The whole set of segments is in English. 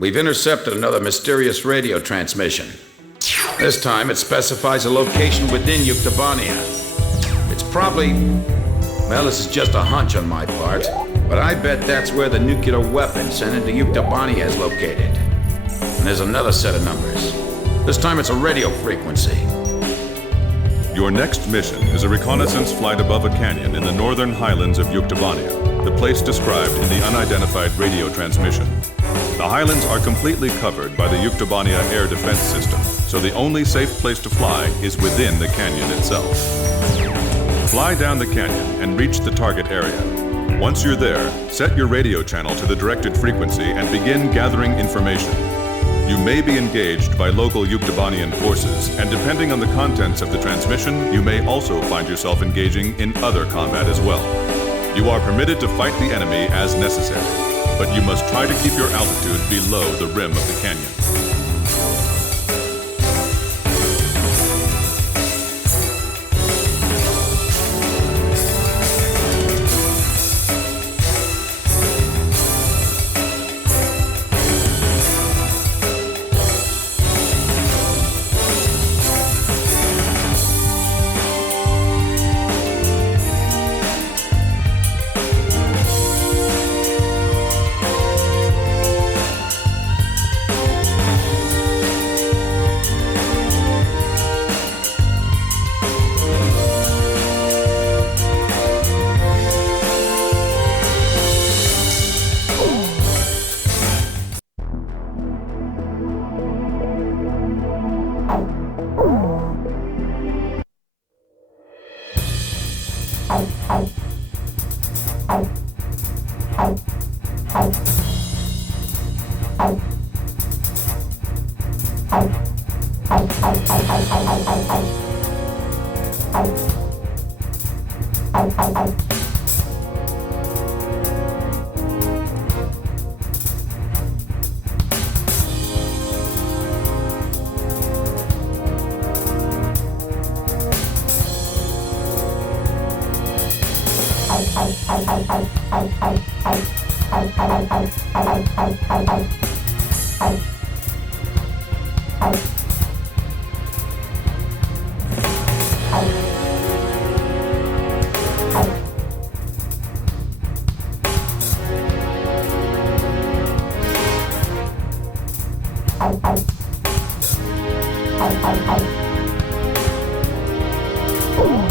We've intercepted another mysterious radio transmission. This time it specifies a location within Yuktobania. It's probably... well, this is just a hunch on my part, but I bet that's where the nuclear weapon sent into Yuktobania is located. And there's another set of numbers. This time it's a radio frequency. Your next mission is a reconnaissance flight above a canyon in the northern highlands of Yuktobania, the place described in the unidentified radio transmission. The highlands are completely covered by the Yuktobania air defense system, so the only safe place to fly is within the canyon itself. Fly down the canyon and reach the target area. Once you're there, set your radio channel to the directed frequency and begin gathering information. You may be engaged by local Yuktobanian forces, and depending on the contents of the transmission, you may also find yourself engaging in other combat as well. You are permitted to fight the enemy as necessary, but you must try to keep your altitude below the rim of the canyon.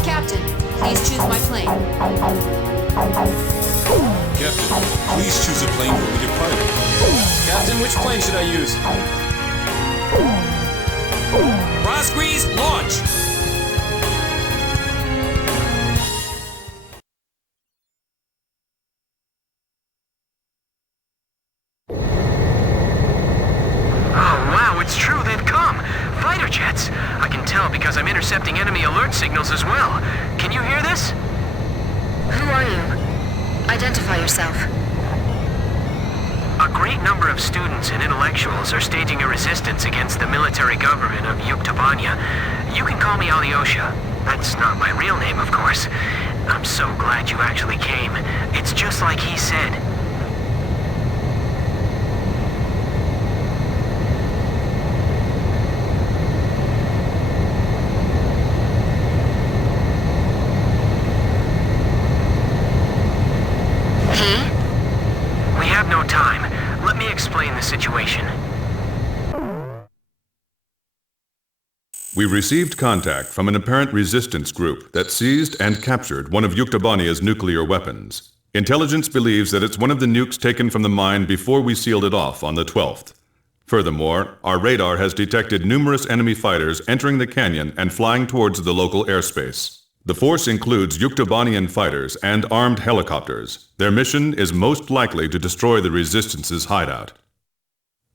Captain, please choose my plane. Captain, please choose a plane for me to pilot. Captain, which plane should I use? Razgriz, launch! Jets. I can tell because I'm intercepting enemy alert signals as well. Can you hear this? Who are you? Identify yourself. A great number of students and intellectuals are staging a resistance against the military government of Yuktobania. You can call me Alyosha. That's not my real name, of course. I'm so glad you actually came. It's just like he said. No time. Let me explain the situation. We received contact from an apparent resistance group that seized and captured one of Yuktobania's nuclear weapons. Intelligence believes that it's one of the nukes taken from the mine before we sealed it off on the 12th. Furthermore, our radar has detected numerous enemy fighters entering the canyon and flying towards the local airspace. The force includes Yuktobanian fighters and armed helicopters. Their mission is most likely to destroy the Resistance's hideout.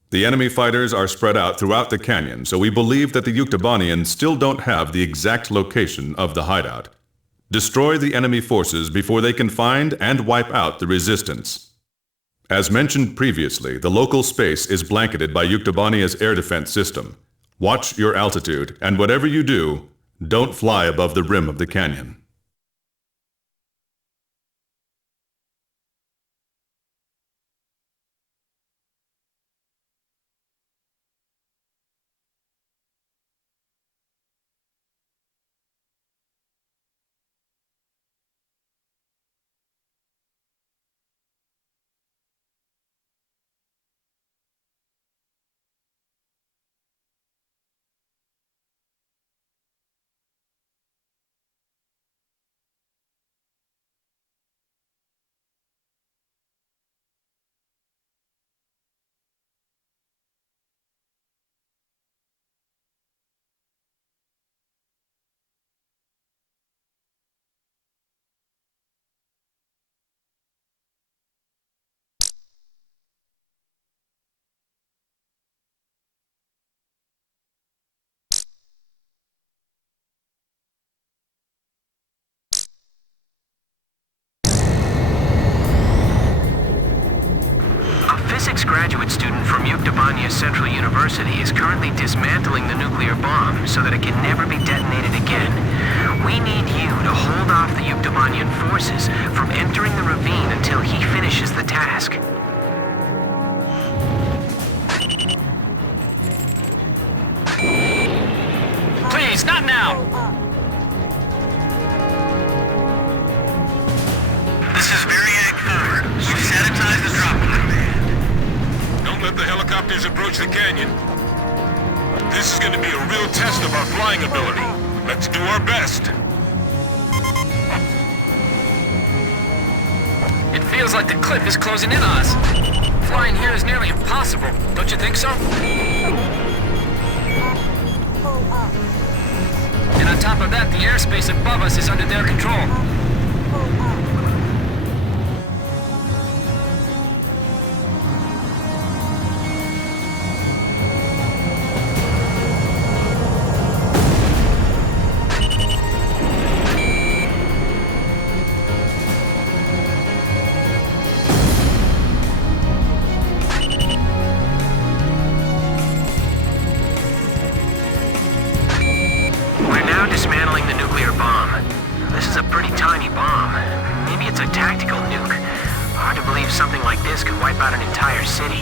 The enemy fighters are spread out throughout the canyon, so we believe that the Yuktobanians still don't have the exact location of the hideout. Destroy the enemy forces before they can find and wipe out the Resistance. As mentioned previously, the local space is blanketed by Yuktobania's air defense system. Watch your altitude, and whatever you do, don't fly above the rim of the canyon. physics graduate student from Yuktobania Central University is currently dismantling the nuclear bomb so that it can never be detonated again. We need you to hold off the Yuktobanian forces from entering the ravine until he finishes the task. Please, not now! This is Variag 4. We've sanitized the drop point. Don't let the helicopters approach the canyon. This is going to be a real test of our flying ability. Let's do our best. It feels like the cliff is closing in on us. Flying here is nearly impossible, don't you think so? And on top of that, the airspace above us is under their control. Dismantling the nuclear bomb. This is a pretty tiny bomb. Maybe it's a tactical nuke. Hard to believe something like this could wipe out an entire city.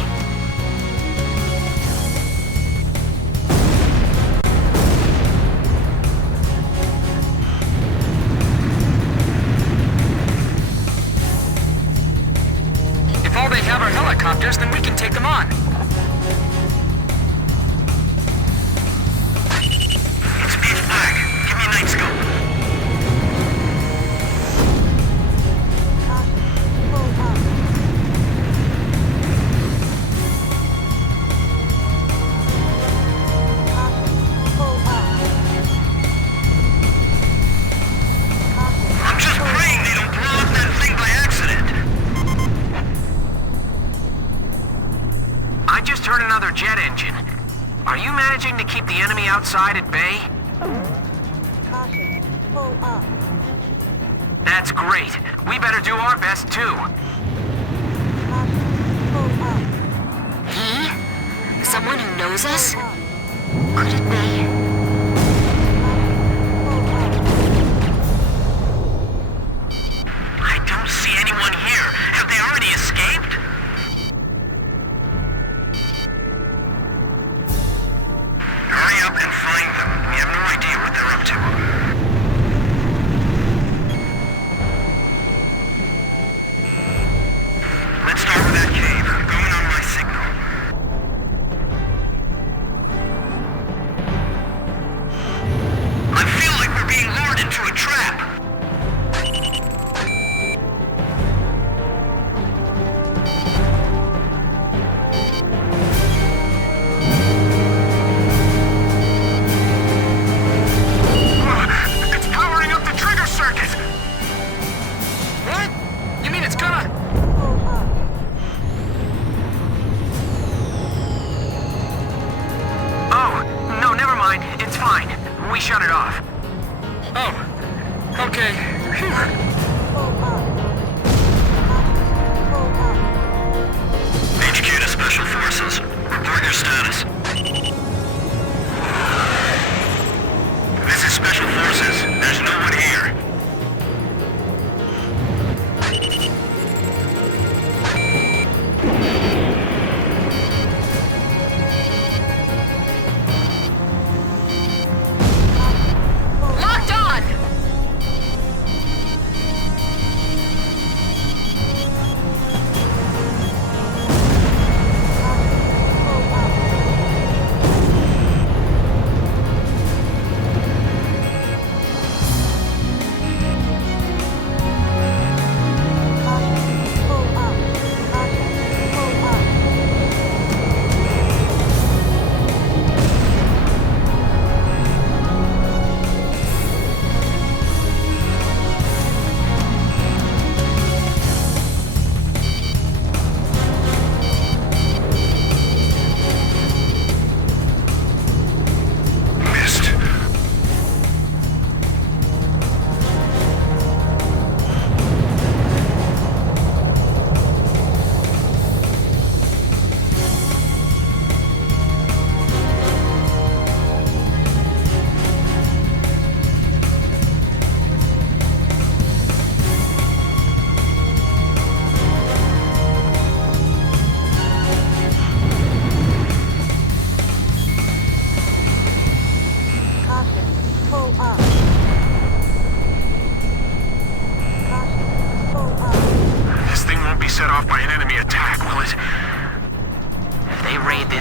If all they have are helicopters, then we can take them on. Jet engine. Are you managing to keep the enemy outside at bay? Caution, pull up. That's great. We better do our best too. Caution, pull up. He? Someone who knows us? Could it be? I don't see anyone here. Have they already escaped? Hurry up and find them. We have no idea what they're up to. Let's start with that cave. Going on my signal.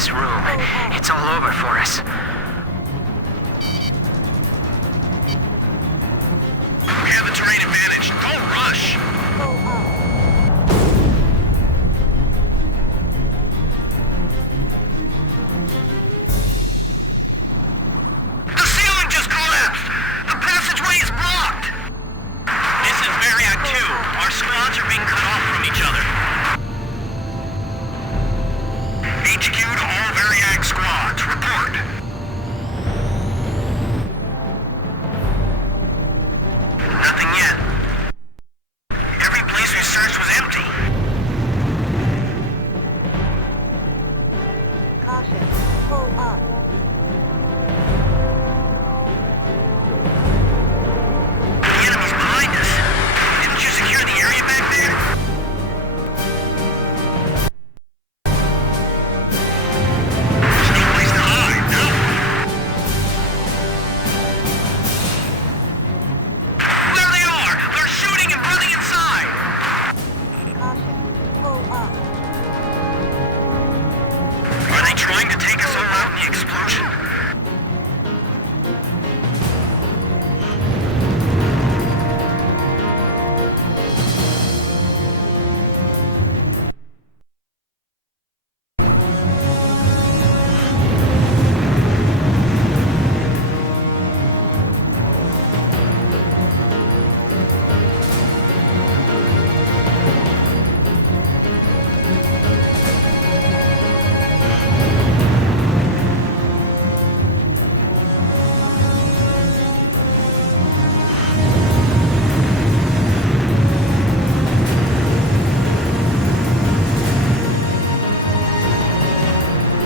this room. It's all over for us. We have the terrain advantage. Don't rush. Pull up. The ceiling just collapsed. The passageway is blocked. This is Variac 2. Our squads are being cut off from each other. HQ to all Variac squads. Report. Nothing yet. Every place we searched was empty. Caution. Pull up. The enemy's behind us. Didn't you secure the area back there? There's no place to hide, no? There they are! They're shooting and running inside! Caution. Pull up. Are they trying to take us all out in the explosion?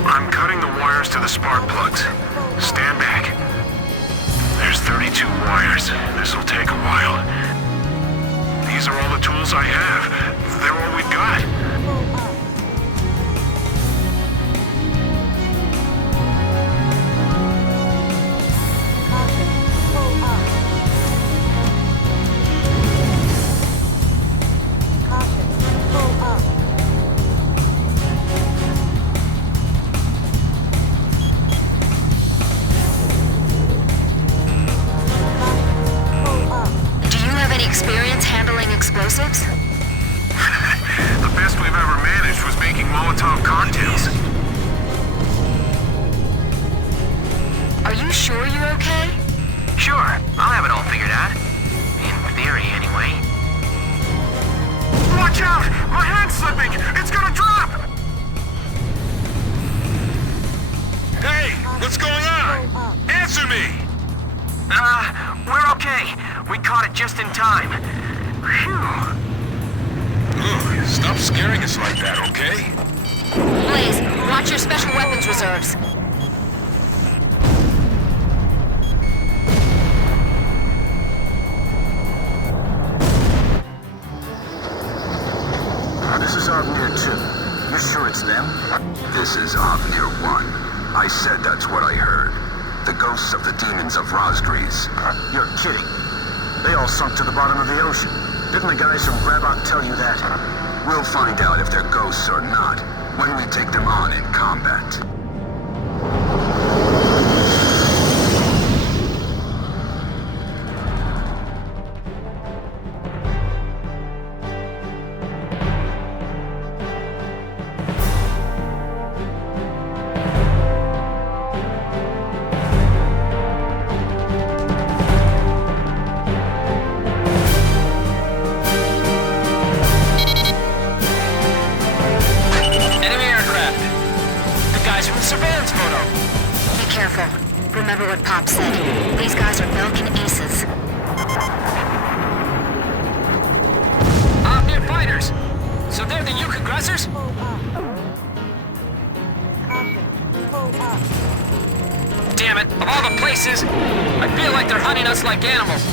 I'm cutting the wires to the spark plugs. Stand back. There's 32 wires. This'll take a while. These are all the tools I have. They're all we've got. Pull up. Caution. Pull up. Caution. Pull up. Caution. Pull up. Do you have any experience handling explosives? The best we've ever managed was making Molotov cocktails. Are you sure you're okay? Sure, I'll have it all figured out. In theory, anyway. Watch out! My hand's slipping! It's gonna drop! Hey! What's going on? Answer me! We're okay. We caught it just in time. Phew. Ugh, stop scaring us like that, okay? Blaze, watch your special weapons reserves. This is Avnir 2. You sure it's them? This is Avnir 1. I said that's what I heard. The ghosts of the demons of Razgriz. You're kidding. They all sunk to the bottom of the ocean. Didn't the guys from Grabok tell you that? We'll find out if they're ghosts or not when we take them on in combat. Enemy aircraft. The guys from the surveillance photo. Be careful. Remember what Pop said. These guys are Belkin aces. Omnir fighters. So they're the Yuk aggressors? Pull up. Caution. Pull up. Damn it, of all the places, I feel like they're hunting us like animals.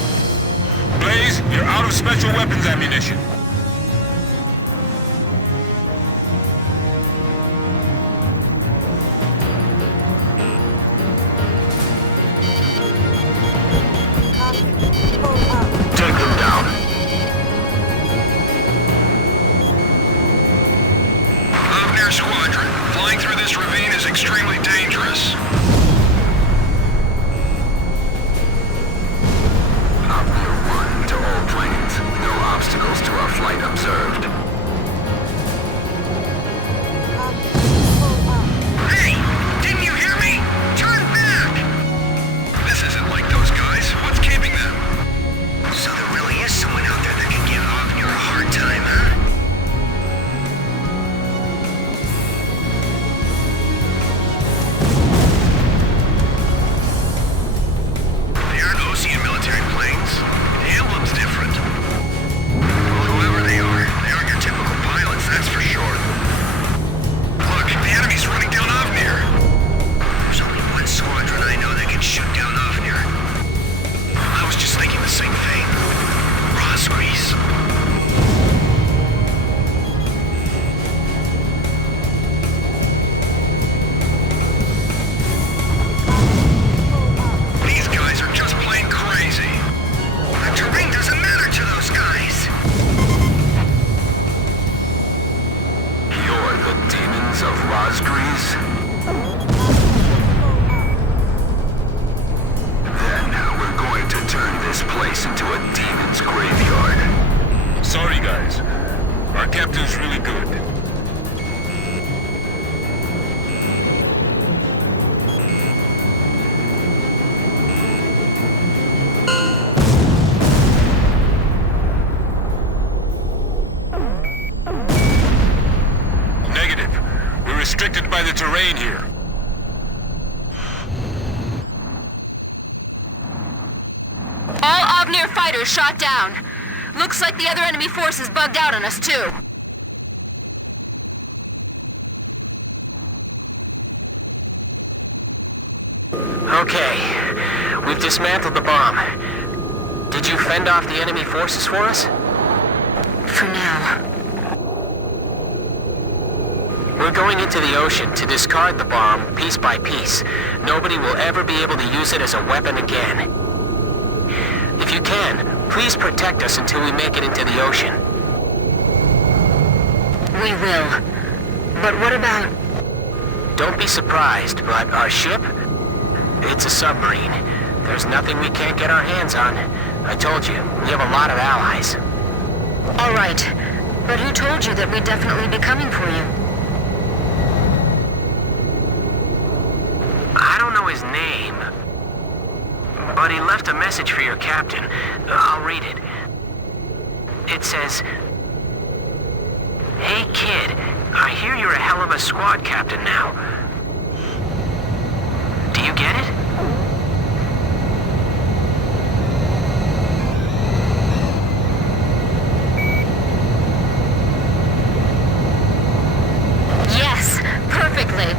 Blaze, you're out of special weapons ammunition. Caution. Pull up. Take them down. Avnir Squadron, Flying through this ravine is extremely dangerous. Opnia 1 to all planes. No obstacles to our flight observed. Hey! Didn't you hear me? Turn back! This isn't like those guys. What's keeping them? So there really is someone out there that can give Avnir a hard time, huh? They aren't Osean military planes. The emblem's different. Well, whoever they aren't your typical pilots, that's for sure. Look, the enemy's running down Avnir. There's only one squadron I know that can shoot down Avnir. I was just thinking the same thing. Razgriz. These guys are just plain crazy. The terrain doesn't matter to those guys. You're the demons of Razgriz? Then we're going to turn this place into a demon's graveyard. Sorry, guys. Our captain's really good. Negative. We're restricted by the terrain here. All Avnir fighters shot down. Looks like the other enemy forces bugged out on us, too. Okay, we've dismantled the bomb. Did you fend off the enemy forces for us? For now. We're going into the ocean to discard the bomb piece by piece. Nobody will ever be able to use it as a weapon again. If you can, please protect us until we make it into the ocean. We will. But what about... Don't be surprised, but our ship? It's a submarine. There's nothing we can't get our hands on. I told you, we have a lot of allies. All right. But who told you that we'd definitely be coming for you? I don't know his name, but he left a message for your captain. I'll read it. It says, "Hey kid, I hear you're a hell of a squad captain now. Do you get it?" Yes, perfectly.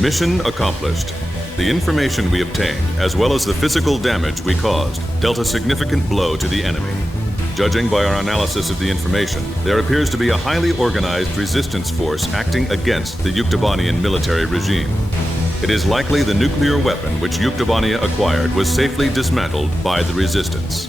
Mission accomplished. The information we obtained, as well as the physical damage we caused, dealt a significant blow to the enemy. Judging by our analysis of the information, there appears to be a highly organized resistance force acting against the Yuktobanian military regime. It is likely the nuclear weapon which Yuktobania acquired was safely dismantled by the resistance.